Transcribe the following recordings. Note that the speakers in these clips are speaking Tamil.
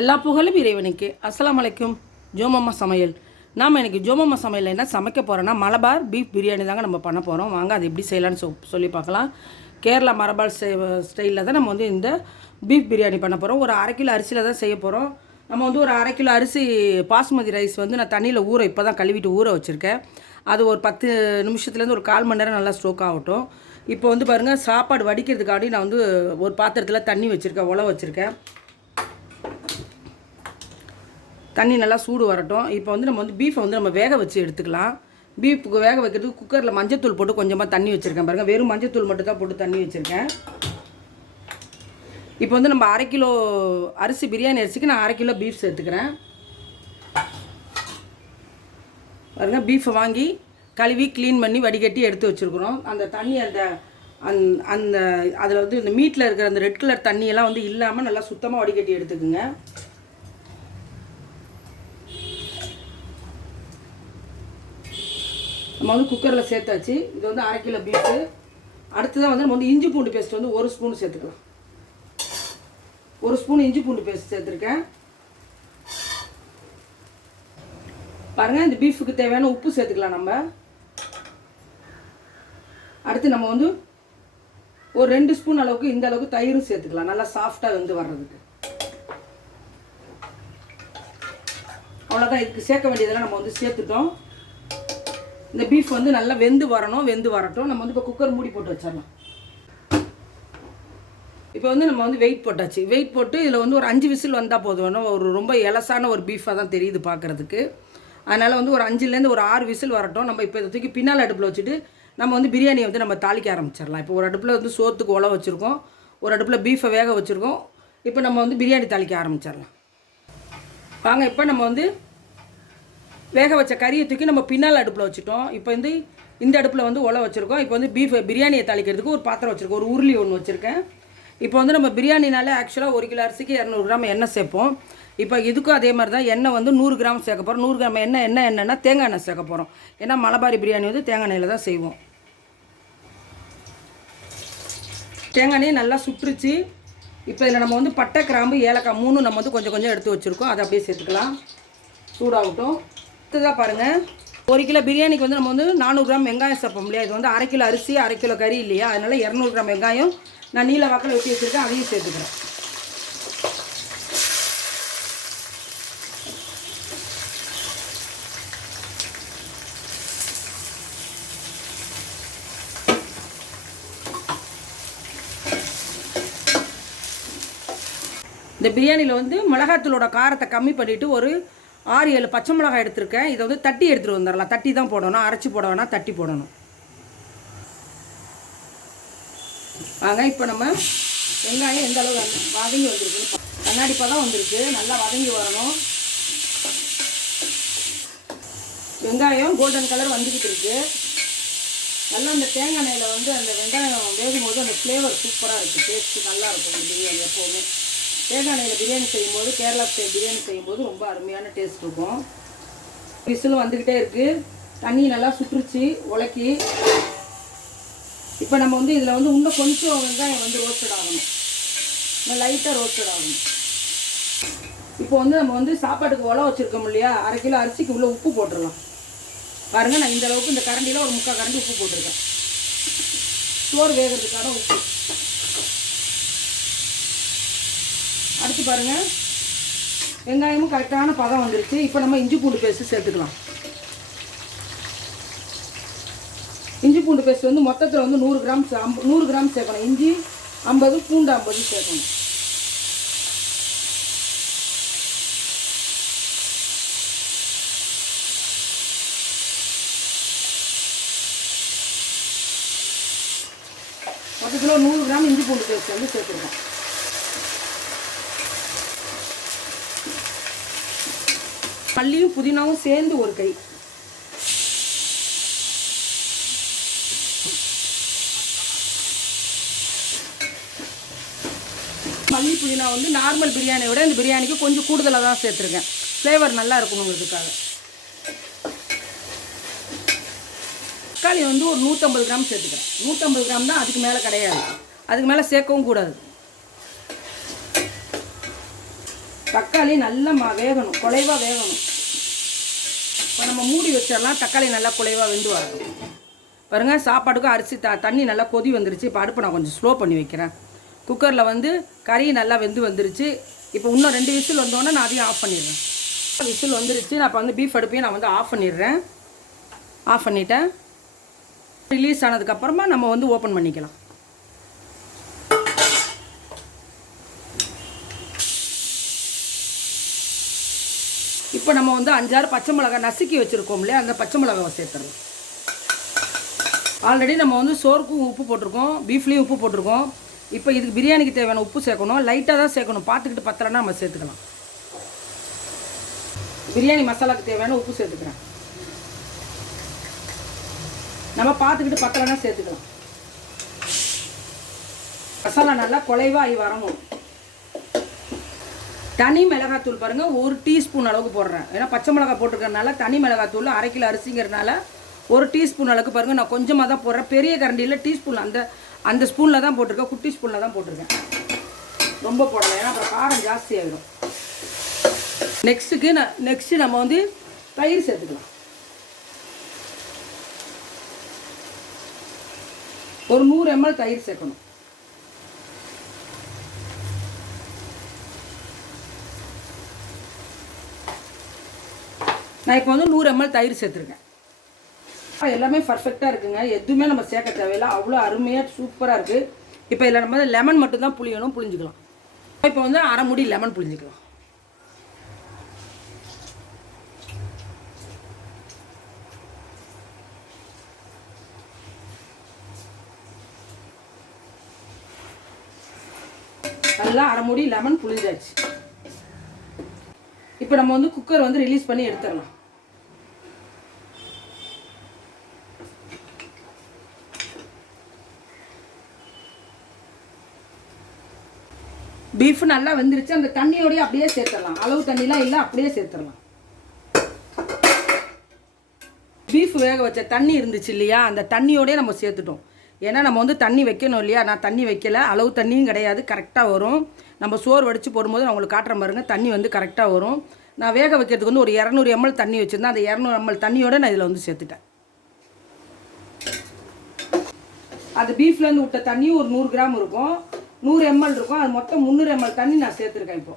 எல்லா புகழும் இறைவனுக்கு. அஸ்ஸலாமு அலைக்கும். ஜோமம்மா சமையல். நாம் இன்றைக்கி ஜோமம்மா சமையலில் என்ன சமைக்க போகிறோன்னா மலபார் பீஃப் பிரியாணி தாங்க நம்ம பண்ண போகிறோம். வாங்க அது எப்படி செய்யலான்னு சொல்லி பார்க்கலாம். கேரளா மலபார் ஸ்டைலில் தான் நம்ம இந்த பீஃப் பிரியாணி பண்ண போகிறோம். ஒரு 1/2 கிலோ அரிசியில் தான் செய்ய போகிறோம். நம்ம ஒரு 1/2 கிலோ அரிசி பாஸ்மதி ரைஸ் நான் தண்ணியில் இப்போ தான் கழுவிட்டு ஊற வச்சுருக்கேன். அது ஒரு 10 நிமிஷத்துலேருந்து ஒரு 1/4 மணி நேரம் நல்லா ஸ்ட்ரோக் ஆகட்டும். இப்போ பாருங்கள், சாப்பாடு வடிக்கிறதுக்காண்டி நான் ஒரு பாத்திரத்தில் தண்ணி வச்சுருக்கேன், உலை வச்சுருக்கேன். தண்ணி நல்லா சூடு வரட்டும். இப்போ நம்ம பீஃபை நம்ம வேக வச்சு எடுத்துக்கலாம். பீஃபுக்கு வேக வைக்கிறதுக்கு குக்கரில் மஞ்சத்தூள் போட்டு கொஞ்சமாக தண்ணி வச்சுருக்கேன். பாருங்கள், வெறும் மஞ்சத்தூள் மட்டும் தான் போட்டு தண்ணி வச்சுருக்கேன். இப்போ நம்ம 1/2 கிலோ அரிசி பிரியாணி அரிசிக்கு நான் 1/2 கிலோ பீஃப் சேர்த்துக்கிறேன். பாருங்கள், பீஃபை வாங்கி கழுவி க்ளீன் பண்ணி வடிகட்டி எடுத்து வச்சுருக்குறோம். அந்த தண்ணி அந்த அதில் இந்த மீட்டில் இருக்கிற அந்த ரெட் கலர் தண்ணியெல்லாம் இல்லாமல் நல்லா சுத்தமாக வடிகட்டி எடுத்துக்குங்க. நம்ம குக்கரில் சேர்த்தாச்சு. இது 1/2 கிலோ பீஃபு. அடுத்ததான் நம்ம இஞ்சி பூண்டு பேஸ்ட் 1 ஸ்பூன் சேர்த்துக்கலாம். 1 ஸ்பூன் இஞ்சி பூண்டு பேஸ்ட் சேர்த்துருக்கேன். பாருங்கள், இந்த பீஃபுக்கு தேவையான உப்பு சேர்த்துக்கலாம். நம்ம அடுத்து நம்ம ஒரு 2 ஸ்பூன் அளவுக்கு இந்த அளவுக்கு தயிரும் சேர்த்துக்கலாம், நல்லா சாஃப்டாக வர்றதுக்கு. அவ்வளோதான், இதுக்கு சேர்க்க வேண்டியதெல்லாம் நம்ம சேர்த்துட்டோம். இந்த பீஃப் நல்லா வெந்து வரட்டும். நம்ம இப்போ குக்கர் மூடி போட்டு வச்சிடலாம். இப்போ நம்ம வெயிட் போட்டாச்சு. வெயிட் போட்டு இதில் ஒரு 5 விசில் வந்தால் போதும். ஒரு ரொம்ப எலசான ஒரு பீஃபாக தான் தெரியுது பார்க்குறதுக்கு. அதனால் ஒரு 5லேருந்து ஒரு 6 விசில் வரட்டும். நம்ம இப்போ இதை தூக்கி பின்னால் அடுப்பில் வச்சுட்டு நம்ம பிரியாணியை நம்ம தாளிக்க ஆரம்பிச்சிடலாம். இப்போ ஒரு அடுப்பில் சோத்துக்கு உலை வச்சுருக்கோம், ஒரு அடுப்பில் பீஃபை வேக வச்சுருக்கோம். இப்போ நம்ம பிரியாணி தாளிக்க ஆரம்பிச்சிடலாம். வாங்க, இப்போ நம்ம வேக வச்ச கறியை தூக்கி நம்ம பின்னால் அடுப்பில் வச்சுட்டோம். இப்போ இந்த அடுப்பில் உலை வச்சுருக்கோம். இப்போ பீஃப் பிரியாணியை தாளிக்கிறதுக்கு ஒரு பாத்திரம் வச்சுருக்கோம், ஒரு உருளி ஒன்று வச்சுருக்கேன். இப்போ நம்ம பிரியாணினாலே ஆக்சுவலாக 1 கிலோ அரிசிக்கு 200 கிராம் எண்ணெய் சேர்ப்போம். இப்போ இதுக்கும் அதே மாதிரி தான் எண்ணெய் 100 கிராம் சேர்க்க போகிறோம். 100 கிராம் எண்ணெய்னா தேங்காய் எண்ணெய் சேர்க்க போகிறோம். ஏன்னா மலபாரி பிரியாணி தேங்காய் எண்ணெயில் தான் செய்வோம். தேங்காய் எண்ணெய் நல்லா சுட்டுருச்சு. இப்போ இதில் நம்ம பட்டை, கிராம்பு, ஏலக்காய் 3 நம்ம கொஞ்சம் கொஞ்சம் எடுத்து வச்சுருக்கோம். அதை அப்படியே சேர்த்துக்கலாம். சூடாகட்டும். அடுத்ததாக பாருங்கள், 1 கிலோ பிரியாணிக்கு நம்ம 400 கிராம் வெங்காயம் சேர்ப்போம் இல்லையா? இது 1/2 கிலோ அரிசி, 1/2 கிலோ கறி இல்லையா? அதனால் 200 கிராம் வெங்காயம் நான் நீல வாக்கில் வெட்டி வச்சுருக்கேன், அதையும் சேர்த்துக்கிறேன். இந்த பிரியாணியில் மிளகாத்தூளோட காரத்தை கம்மி பண்ணிவிட்டு ஒரு 6-7 பச்சை மிளகாய் எடுத்துருக்கேன். இதை தட்டி எடுத்துகிட்டு வந்துடலாம். தட்டி தான் போடணும், அரைச்சி போட வேணாம், தட்டி போடணும். வாங்க, இப்போ நம்ம வெங்காயம் எந்த அளவு வதங்கி வந்திருக்கு, கண்ணாடி பதம் வந்திருக்கு, நல்லா வதங்கி வரணும். வெங்காயம் கோல்டன் கலர் வந்துக்கிட்டு இருக்கு. நல்லா அந்த தேங்காய் எண்ணெயில் அந்த வெங்காயம் வேகும் போது அந்த ஃப்ளேவர் சூப்பராக இருக்குது, டேஸ்ட்டு நல்லா இருக்கும் பிரியாணி. எப்போவுமே தேங்காய் எண்ணெயில் பிரியாணி செய்யும்போது, கேரளா ஸ்டைல் பிரியாணி செய்யும்போது ரொம்ப அருமையான டேஸ்ட் இருக்கும். விசிலும் வந்துக்கிட்டே இருக்குது. தண்ணி நல்லா சுற்றுச்சு உலக்கி. இப்போ நம்ம இதில் இன்னும் கொஞ்சம் வெங்காயம் ரோஸ்டட் ஆகணும், இன்னும் லைட்டாக ரோஸ்டட் ஆகணும். இப்போ நம்ம சாப்பாட்டுக்கு உலை வச்சுருக்கோம் இல்லையா? 1/2 கிலோ அரிசிக்கு உள்ள உப்பு போட்டுடலாம். பாருங்கள், நான் இந்த அளவுக்கு இந்த கரண்டியில் ஒரு 3/4 கரண்டி உப்பு போட்டிருக்கேன். சோறு வேகிறதுக்கான உப்பு. அடுத்து பாருங்கள், வெங்காயமும் கரெக்டான பதம் வந்துருச்சு. இப்போ நம்ம இஞ்சி பூண்டு பேஸ்ட்டு சேர்த்துக்கலாம். இஞ்சி பூண்டு பேஸ்ட் மொத்தத்தில் 100 கிராம் சேர்க்கணும். இஞ்சி 50, பூண்டு 50 சேர்க்கணும். மொத்தத்தில் 100 கிராம் இஞ்சி பூண்டு பேஸ்ட் சேர்த்துருக்கோம். மல்லியும் புதினாவும் சேர்ந்து ஒரு கை. மல்லி புதினா நார்மல் பிரியாணியை விட இந்த பிரியாணிக்கு கொஞ்சம் கூடுதலாக தான் சேர்த்துருக்கேன், ஃப்ளேவர் நல்லா இருக்கணுங்கிறதுக்காக. தக்காளி ஒரு 150 கிராம் சேர்த்துக்கிறேன். 150 கிராம் தான், அதுக்கு மேலே கிடையாது. அதுக்கு மேலே சேர்க்கவும் கூடாது. தக்காளி நல்லா வேகணும், குலைவாக வேகணும். இப்போ நம்ம மூடி வச்சிடலாம். தக்காளி நல்லா குலைவாக வெந்து வரணும். பாருங்கள், சாப்பாட்டுக்கும் அரிசி தண்ணி நல்லா கொதி வந்துருச்சு. இப்போ அடுப்பு நான் கொஞ்சம் ஸ்லோ பண்ணி வைக்கிறேன். குக்கரில் வந்து கறி நல்லா வெந்து வந்துருச்சு. இப்போ இன்னும் 2 விசில் வந்தோன்னே நான் அதையும் ஆஃப் பண்ணிடுறேன். விசில் வந்துருச்சு. நான் இப்போ வந்து பீஃப் அடுப்பையும் நான் வந்து ஆஃப் பண்ணிடுறேன். ஆஃப் பண்ணிட்டேன். ரிலீஸ் ஆனதுக்கப்புறமா நம்ம வந்து ஓப்பன் பண்ணிக்கலாம். இப்போ நம்ம வந்து 5-6 பச்சை மிளகாய் நசுக்கி வச்சுருக்கோம் இல்லையா, அந்த பச்சை மிளகாவை சேர்த்துடலாம். ஆல்ரெடி நம்ம வந்து சோறுக்கும் உப்பு போட்டிருக்கோம், பீஃப்லேயும் உப்பு போட்டிருக்கோம். இப்போ இதுக்கு பிரியாணிக்கு தேவையான உப்பு சேர்க்கணும். லைட்டாக தான் சேர்க்கணும், பார்த்துக்கிட்டு பத்தலைன்னா நம்ம சேர்த்துக்கலாம். பிரியாணி மசாலாவுக்கு தேவையான உப்பு சேர்த்துக்கிறேன். நம்ம பார்த்துக்கிட்டு பத்தலைன்னா சேர்த்துக்கலாம். மசாலா நல்லா குலைவாகி வரணும். தனி மிளகாத்தூள் பாருங்கள், 1 டீஸ்பூன் அளவுக்கு போடுறேன். ஏன்னா பச்சை மிளகாய் போட்டிருக்கறனால தனி மிளகாத்தூள் 1/2 கிலோ அரிசிங்கிறதுனால 1 டீஸ்பூன் அளவுக்கு பாருங்கள். நான் கொஞ்சமாக தான் போடுறேன். பெரிய கரண்டியில் டீஸ்பூன் அந்த ஸ்பூனில் தான் போட்டிருக்கேன். குட்டி ஸ்பூனில் தான் போட்டிருக்கேன். ரொம்ப போடலை, ஏன்னா அப்புறம் காரம் ஜாஸ்தி ஆகிடும். நெக்ஸ்ட்டு நம்ம வந்து தயிர் சேர்த்துக்கலாம். ஒரு 100 ml தயிர் சேர்க்கணும். நான் இப்போ வந்து 100 ml தயிர் சேர்த்துருக்கேன். எல்லாமே பர்ஃபெக்டாக இருக்குங்க. எதுவுமே நம்ம சேர்க்க தேவையில்லை. அவ்வளோ அருமையாக சூப்பராக இருக்குது. இப்போ இதில் நம்ம லெமன் மட்டும்தான் புளியணும், புளிஞ்சிக்கலாம். இப்போ வந்து 1/2 மூடி லெமன் புளிஞ்சிக்கலாம். நல்லா 1/2 மூடி லெமன் புளிஞ்சாச்சு. இப்போ நம்ம வந்து குக்கர் வந்து ரிலீஸ் பண்ணி எடுத்துடலாம். பீஃப் நல்லா வெந்துருச்சு. அந்த தண்ணியோடய அப்படியே சேர்த்துடலாம். அளவு தண்ணிலாம் இல்லை, அப்படியே சேர்த்துடலாம். பீஃப் வேக வச்ச தண்ணி இருந்துச்சு இல்லையா, அந்த தண்ணியோடய நம்ம சேர்த்துட்டோம். ஏன்னா நம்ம வந்து தண்ணி வைக்கணும் இல்லையா, நான் தண்ணி வைக்கலை. அளவு தண்ணியும் கிடையாது, கரெக்டாக வரும். நம்ம சோறு வடித்து போடும்போது நான் உங்களுக்கு காட்டுற பாருங்க, தண்ணி வந்து கரெக்டாக வரும். நான் வேக வைக்கிறதுக்கு வந்து ஒரு 200 ml தண்ணி வச்சுருந்தேன். அந்த 200 ml தண்ணியோடு நான் இதில் வந்து சேர்த்துட்டேன். அது பீஃப்லேருந்து விட்ட தண்ணி ஒரு 100 கிராம் இருக்கும், 100 ml இருக்கும். அது மொத்தம் 300 ml தண்ணி நான் சேர்த்துருக்கேன். இப்போ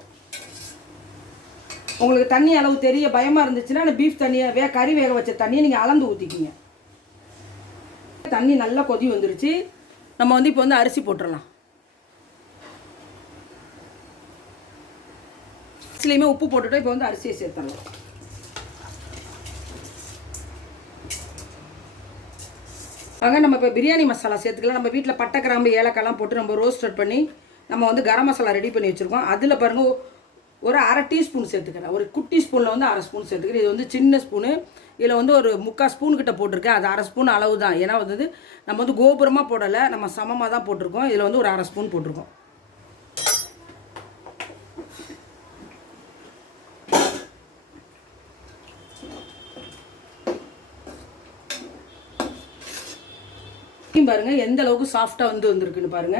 உங்களுக்கு தண்ணி அளவு தெரிய பயமாக இருந்துச்சுன்னா அந்த பீஃப் தண்ணியை கறி வேக வச்ச தண்ணியை நீங்கள் அளந்து ஊற்றிக்கிங்க. தண்ணி நல்லா கொதி வந்துருச்சு. நம்ம வந்து இப்போ வந்து அரிசி போட்டுடலாம். அரிசிலையுமே உப்பு போட்டுட்டு இப்போ வந்து அரிசியை சேர்த்துடலாம். வாங்க நம்ம இப்போ பிரியாணி மசாலா சேர்த்துக்கலாம். நம்ம வீட்டில் பட்டை, கிராம்பு, ஏலக்காய்லாம் போட்டு நம்ம ரோஸ்டட் பண்ணி நம்ம வந்து கரம் மசாலா ரெடி பண்ணி வச்சுருக்கோம். அதில் பாருங்கள் ஒரு 1/2 டீஸ்பூன் சேர்த்துக்கிறேன். ஒரு குட்டி ஸ்பூனில் வந்து 1/2 ஸ்பூன் சேர்த்துக்கிறேன். இது வந்து சின்ன ஸ்பூனு. இதில் வந்து ஒரு 3/4 ஸ்பூன் கிட்ட போட்டிருக்கேன். அது 1/2 ஸ்பூன் அளவு தான். ஏன்னா வந்து நம்ம வந்து கோபுரமாக போடலை, நம்ம சமமாக தான் போட்டிருக்கோம். இதில் வந்து ஒரு 1/2 ஸ்பூன் போட்டிருக்கோம். பாருங்க எந்த அளவுக்கு சாஃப்டா வந்திருக்குன்னு பாருங்க.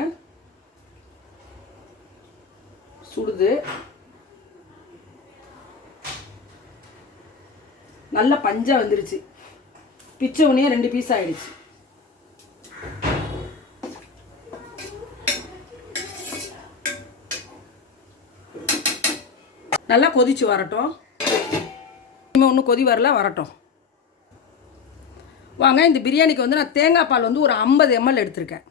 சுடுது, நல்ல பஞ்சா வந்துருச்சு. பிச்சவனே 2 பீஸ் ஆயிடுச்சு. நல்லா கொதிச்சு வரட்டும். இன்னும் கொதி வரட்டும். வாங்க, இந்த பிரியாணிக்கு வந்து நான் தேங்காய் பால் வந்து ஒரு 50 ml எடுத்திருக்கேன்.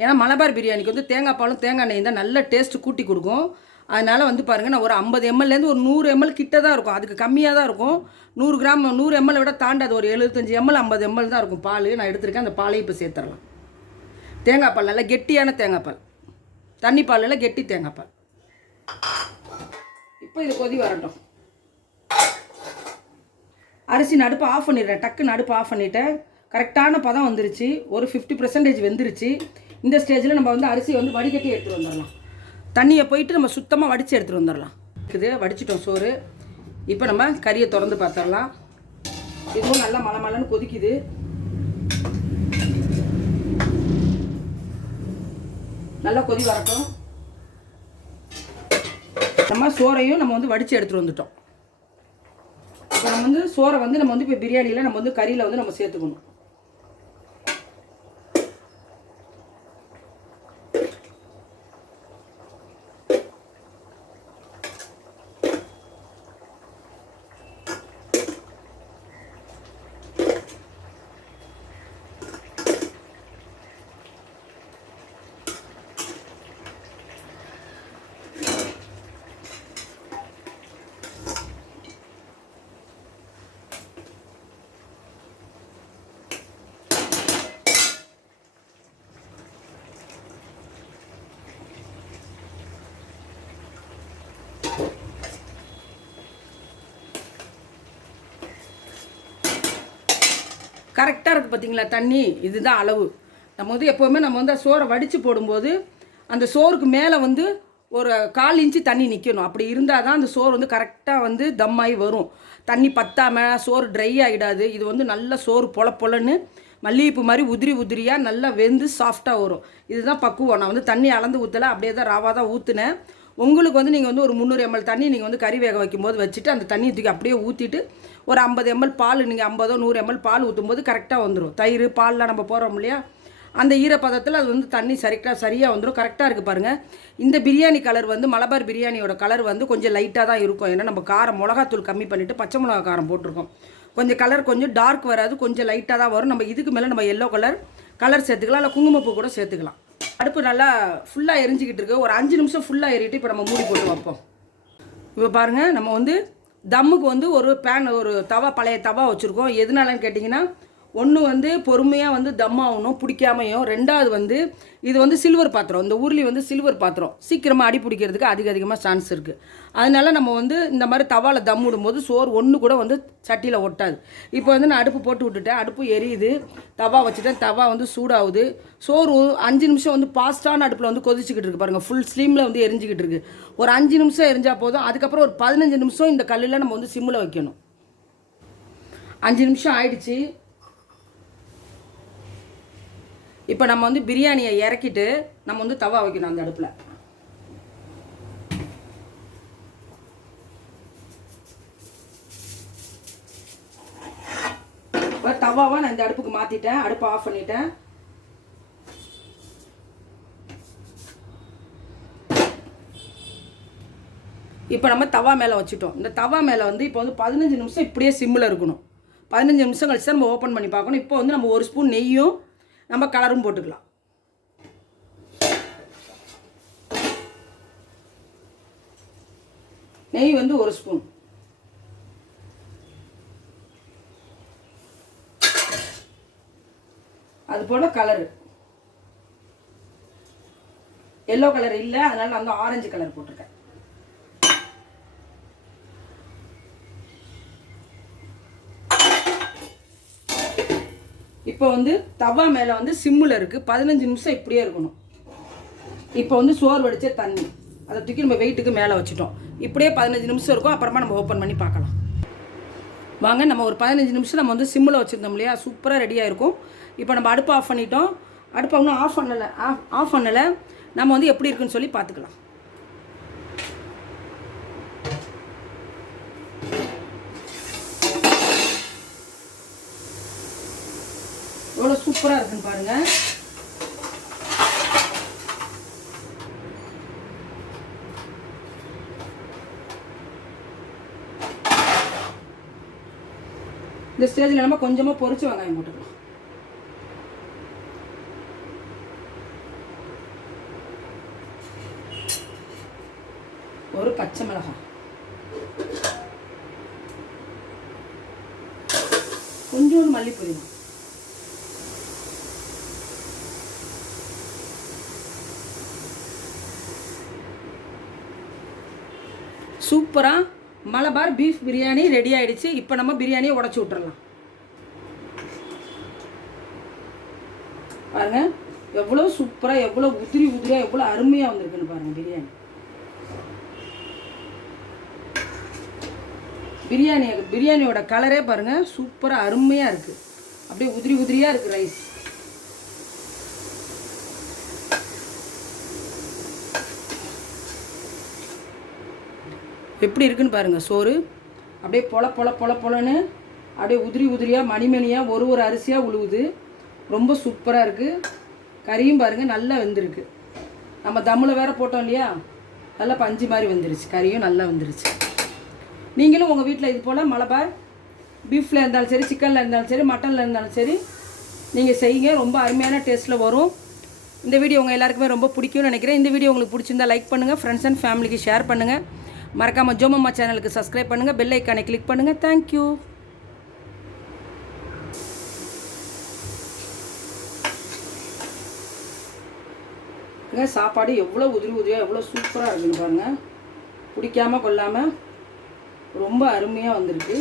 ஏன்னா மலபார் பிரியாணிக்கு வந்து தேங்காய் பாலும் தேங்காய் நெய்யும் தான் நல்ல டேஸ்ட்டு கூட்டி கொடுக்கும். அதனால் வந்து பாருங்கள், நான் ஒரு 50 mlலேருந்து ஒரு 100 ml கிட்ட தான் இருக்கும். அதுக்கு கம்மியாக தான் இருக்கும். 100 கிராம் 100 ml விட தாண்டாது. ஒரு 75 ml 50 ml தான் இருக்கும் பால். நான் எடுத்திருக்கேன். அந்த பாலையும் இப்போ சேர்த்துடலாம். தேங்காய் பால் நல்லா கெட்டியான தேங்காய் பால், தண்ணி பாலில் கெட்டி தேங்காய் பால். இப்போ இது கொதி வரட்டும். அரிசி நடுப்பு ஆஃப் பண்ணிடுறேன். டக்கு நடுப்பு ஆஃப் பண்ணிவிட்டேன். கரெக்டான பதம் வந்துருச்சு. ஒரு 50% வெந்துருச்சு. இந்த ஸ்டேஜில் நம்ம வந்து அரிசியை வந்து வடிகட்டி எடுத்துகிட்டு வந்துடலாம். தண்ணியை போயிட்டு நம்ம சுத்தமாக வடித்து எடுத்துகிட்டு வந்துடலாம். இது வடிச்சிட்டோம் சோறு. இப்போ நம்ம கறியை திறந்து பார்த்துடலாம். இதுவும் நல்லா மலமலன்னு கொதிக்குது. நல்லா கொதி வரட்டும். நம்ம சோறையும் நம்ம வந்து வடித்து எடுத்துகிட்டு வந்துட்டோம். இப்போ நம்ம வந்து சோறை வந்து நம்ம வந்து இப்போ பிரியாணியில் நம்ம வந்து கறியில் வந்து நம்ம சேர்த்துக்கணும். கரெக்டாக இருக்குது பார்த்தீங்களா தண்ணி, இதுதான் அளவு. நம்ம வந்து எப்போவுமே நம்ம வந்து சோறை வடித்து போடும்போது அந்த சோறுக்கு மேலே வந்து ஒரு 1/4 இன்ச்சு தண்ணி நிற்கணும். அப்படி இருந்தால் தான் அந்த சோறு வந்து கரெக்டாக வந்து தம்மாகி வரும். தண்ணி பத்தாமல் சோறு ட்ரை ஆகிடாது. இது வந்து நல்ல சோறு பொலன்னு மல்லிகைப்பூ மாதிரி உதிரியாக நல்லா வெந்து சாஃப்டாக வரும். இதுதான் பக்குவம். நான் வந்து தண்ணி அளந்து ஊற்றலை, அப்படியே தான் ராவாக தான் ஊற்றுனேன். உங்களுக்கு வந்து நீங்கள் வந்து ஒரு 300 ml தண்ணி நீங்கள் வந்து கறி வேக வைக்கும்போது வச்சுட்டு அந்த தண்ணியை தூக்கி அப்படியே ஊற்றிட்டு ஒரு 50 ml பால், நீங்கள் 50 100 ml பால் ஊற்றும்போது கரெக்டாக வந்துடும். தயிர் பால்லாம் நம்ம போடுறோம் இல்லையா, அந்த ஈரப்பதத்தில் அது வந்து தண்ணி சரியாக வந்துடும். கரெக்டாக இருக்குது பாருங்கள். இந்த பிரியாணி கலர் வந்து மலபார் பிரியாணியோட கலர் வந்து கொஞ்சம் லைட்டாக தான் இருக்கும். ஏன்னா நம்ம காரம் மிளகாத்தூள் கம்மி பண்ணிவிட்டு பச்சை மிளகா காரம் போட்டிருக்கோம். கொஞ்சம் கலர் கொஞ்சம் டார்க் வராது, கொஞ்சம் லைட்டாக தான் வரும். நம்ம இதுக்கு மேலே நம்ம எல்லோ கலர் சேர்த்துக்கலாம், இல்லை குங்குமப்பூ கூட சேர்த்துக்கலாம். அடுப்பு நல்லா ஃபுல்லாக எரிஞ்சிக்கிட்டு இருக்கு. ஒரு 5 நிமிஷம் ஃபுல்லாக ஏறிட்டு இப்போ நம்ம மூடி போட்டு வைப்போம். இப்போ பாருங்கள், நம்ம வந்து தம்முக்கு வந்து ஒரு தவா, பழைய தவா வச்சுருக்கோம். எதனாலன்னு கேட்டிங்கன்னா, ஒன்று வந்து பொறுமையாக வந்து தம் ஆகணும் பிடிக்காமையும், ரெண்டாவது வந்து இது வந்து சில்வர் பாத்திரம். இந்த ஊர்லி வந்து சில்வர் பாத்திரம் சீக்கிரமாக அடி பிடிக்கிறதுக்கு அதிகமாக சான்ஸ் இருக்குது. அதனால நம்ம வந்து இந்த மாதிரி தவாவில் தம் விடும்போது சோறு ஒன்று கூட வந்து சட்டியில் ஒட்டாது. இப்போ வந்து நான் அடுப்பு போட்டு விட்டுட்டேன், அடுப்பு எரியுது, தவா வச்சுட்டேன், தவா வந்து சூடாகுது. சோறு 5 நிமிஷம் வந்து ஃபாஸ்ட்டான அடுப்பில் வந்து கொதிச்சுக்கிட்டு இருக்குது பாருங்கள். ஃபுல் ஸ்லீமில் வந்து எரிஞ்சிக்கிட்டு இருக்குது. ஒரு 5 நிமிஷம் எரிஞ்சால் போதும். அதுக்கப்புறம் ஒரு 15 நிமிஷம் இந்த கல்லில் நம்ம வந்து சிம்மில் வைக்கணும். 5 நிமிஷம் ஆயிடுச்சு. இப்போ நம்ம வந்து பிரியாணியை இறக்கிட்டு நம்ம வந்து தவா வைக்கணும் அந்த அடுப்பில். இப்போ தவாவை நான் இந்த அடுப்புக்கு மாற்றிட்டேன், அடுப்பை ஆஃப் பண்ணிட்டேன். இப்போ நம்ம தவா மேலே வச்சுட்டோம். இந்த தவா மேலே வந்து இப்போ வந்து 15 நிமிஷம் இப்படியே சிம்மில் இருக்கணும். 15 நிமிஷம் கழிச்சு தான் நம்ம ஓப்பன் பண்ணி பார்க்கணும். இப்போ வந்து நம்ம 1 ஸ்பூன் நெய்யும் நம்ம கலரும் போட்டுக்கலாம். நெய் வந்து 1 ஸ்பூன், அது போல கலரு எல்லோ கலர் இல்லை, அதனால நான் வந்து ஆரஞ்சு கலர் போட்டிருக்கேன். இப்போ வந்து தவா மேலே வந்து சிம்மில் இருக்குது. 15 நிமிஷம் இப்படியே இருக்கணும். இப்போ வந்து சோறு வடித்த தண்ணி அதை தூக்கி நம்ம வெயிட்டுக்கு மேலே வச்சுட்டோம். இப்படியே 15 நிமிஷம் இருக்கும். அப்புறமா நம்ம ஓப்பன் பண்ணி பார்க்கலாம். வாங்க, நம்ம ஒரு 15 நிமிஷம் நம்ம வந்து சிம்மில் வச்சுருந்தோம் இல்லையா, சூப்பராக ரெடியாக இருக்கும். இப்போ நம்ம அடுப்பை ஆஃப் பண்ணிட்டோம். அடுப்பை இன்னும் ஆஃப் பண்ணலை. நம்ம வந்து எப்படி இருக்குன்னு சொல்லி பார்த்துக்கலாம். எவ்வளோ சூப்பராக இருக்குன்னு பாருங்கள். இந்த ஸ்டேஜில் நம்ம கொஞ்சமாக பொரிச்சு வெங்காயம் போட்டுக்கலாம். ஒரு பச்சை மிளகாய், கொஞ்சோண்டு மல்லிப்பொடி, சூப்பராக மலபார் பீஃப் பிரியாணி ரெடி ஆகிடுச்சு. இப்போ நம்ம பிரியாணியை உடச்சி விட்டுறலாம். பாருங்கள் எவ்வளோ சூப்பராக, எவ்வளோ உதிரியாக, எவ்வளோ அருமையாக வந்திருக்குன்னு பாருங்கள் பிரியாணி. பிரியாணியோட கலரே பாருங்கள் சூப்பராக அருமையாக இருக்குது. அப்படியே உதிரியாக இருக்குது ரைஸ். எப்படி இருக்குன்னு பாருங்கள் சோறு. அப்படியே பொலன்னு அப்படியே உதிரியாக மணிமணியாக ஒரு அரிசியாக உழுவுது. ரொம்ப சூப்பராக இருக்குது. கறியும் பாருங்கள் நல்லா வெந்திருக்கு. நம்ம தம்மில் வேறு போட்டோம் இல்லையா, நல்லா பஞ்சு மாதிரி வந்துருச்சு. கறியும் நல்லா வந்துருச்சு. நீங்களும் உங்கள் வீட்டில் இது போல் மலபார் பீஃபில் இருந்தாலும் சரி, சிக்கனில் இருந்தாலும் சரி, மட்டனில் இருந்தாலும் சரி நீங்கள் செய்யுங்க. ரொம்ப அருமையான டேஸ்ட்டில் வரும். இந்த வீடியோ உங்கள் எல்லாருக்குமே ரொம்ப பிடிக்கும்னு நினைக்கிறேன். இந்த வீடியோ உங்களுக்கு பிடிச்சிருந்தா லைக் பண்ணுங்கள், ஃப்ரெண்ட்ஸ் அண்ட் ஃபேமிலிக்கு ஷேர் பண்ணுங்கள். மறக்காமல் ஜோமம்மா சேனலுக்கு சப்ஸ்கிரைப் பண்ணுங்கள், பெல் ஐக்கானை கிளிக் பண்ணுங்கள். தேங்க்யூ. சாப்பாடு எவ்வளோ உதிரியாக எவ்வளோ சூப்பராக இருக்குன்னு பாருங்கள். பிடிக்காமல் கொள்ளாமல் ரொம்ப அருமையாக வந்திருக்கு.